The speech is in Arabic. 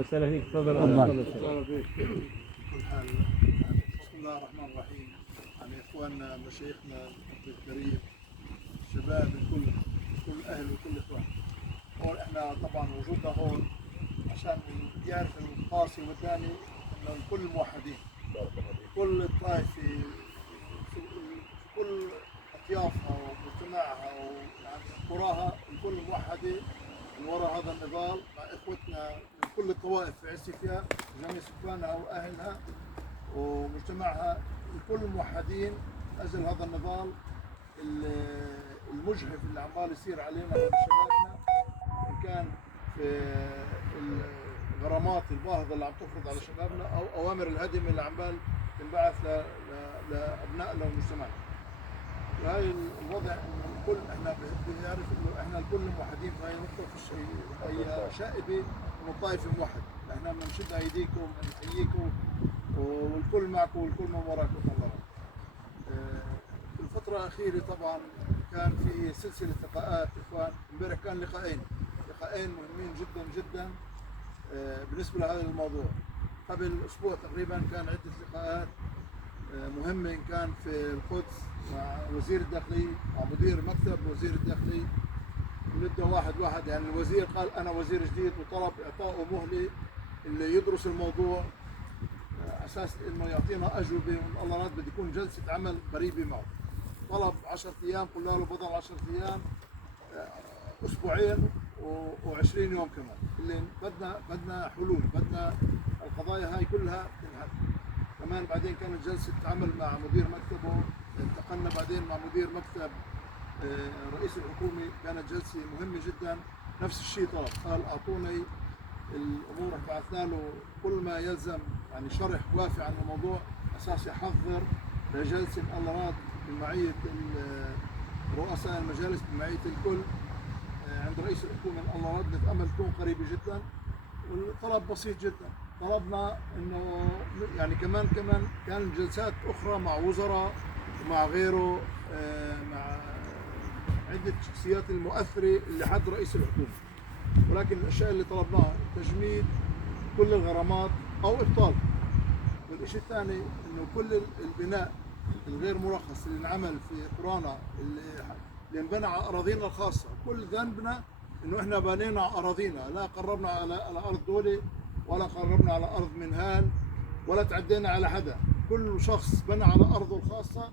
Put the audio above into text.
وسهلا فيك. تفضل. بسم الله الرحمن الرحيم. يعني اخواننا مشايخنا الكريم، الشباب الكل، كل اهل وكل اخوان. هون احنا طبعا وجودنا هون عشان يعرف القاسي والثاني انه الكل موحدين، كل الطائفه في كل اطيافها ومجتمعها ويعني قراها الكل موحده من وراء هذا النضال مع اخوتنا من كل الطوائف في عسيفيا، جميع سكانها واهلها ومجتمعها، الكل موحدين اجل هذا النضال المجهف اللي عمال يصير علينا من شبابنا، ان كان في الغرامات الباهظه اللي عم تفرض على شبابنا او اوامر الهدم اللي عمال تنبعث لابنائنا ومجتمعنا. وهي الوضع انه الكل احنا بنعرف انه احنا الكل موحدين في هاي النقطه، في الشيء هي شائبه من الطائفه موحد، احنا بنشد ايديكم بنحييكم والكل معكم والكل من وراكم الله. في الفتره الاخيره طبعا كان في سلسله لقاءات اخوان، امبارح كان لقاءين مهمين جدا جدا بالنسبه لهذا الموضوع. قبل اسبوع تقريبا كان عده لقاءات مهمه، إن كان في القدس مع وزير الداخليه، مع مدير مكتب وزير الداخليه، ونبدا واحد يعني الوزير قال انا وزير جديد وطلب اعطائه مهله اللي يدرس الموضوع اساس انه يعطينا اجوبه، وان الله راد بده يكون جلسه عمل قريبه معه. طلب 10 ايام، قلنا له بدل 10 ايام اسبوعين و20 يوم كمان، اللي بدنا حلول، بدنا القضايا هاي كلها تنحل. كمان بعدين كانت جلسه عمل مع مدير مكتبه، انتقلنا بعدين مع مدير مكتب رئيس الحكومه، كانت جلسه مهمه جدا. نفس الشيء طلب، قال اعطوني الامور، بعثنا له كل ما يلزم يعني شرح وافي عن الموضوع اساس يحضر لجلسه الله راد بمعيه رؤساء المجالس، بمعيه الكل عند رئيس الحكومه الله راد، نتامل تكون قريبه جدا. والطلب بسيط جدا، طلبنا انه يعني كمان كان جلسات اخرى مع وزراء ومع غيره، مع عده شخصيات المؤثره اللي حد رئيس الحكومه، ولكن الاشياء اللي طلبناها تجميد كل الغرامات او ابطالها. والشيء الثاني انه كل البناء الغير مرخص اللي انعمل في قرانا اللي انبنى على اراضينا الخاصه، كل ذنبنا انه احنا بنينا على اراضينا، لا قربنا على ارض دوله ولا قربنا على ارض منهال ولا تعدينا على حدا، كل شخص بنى على ارضه الخاصه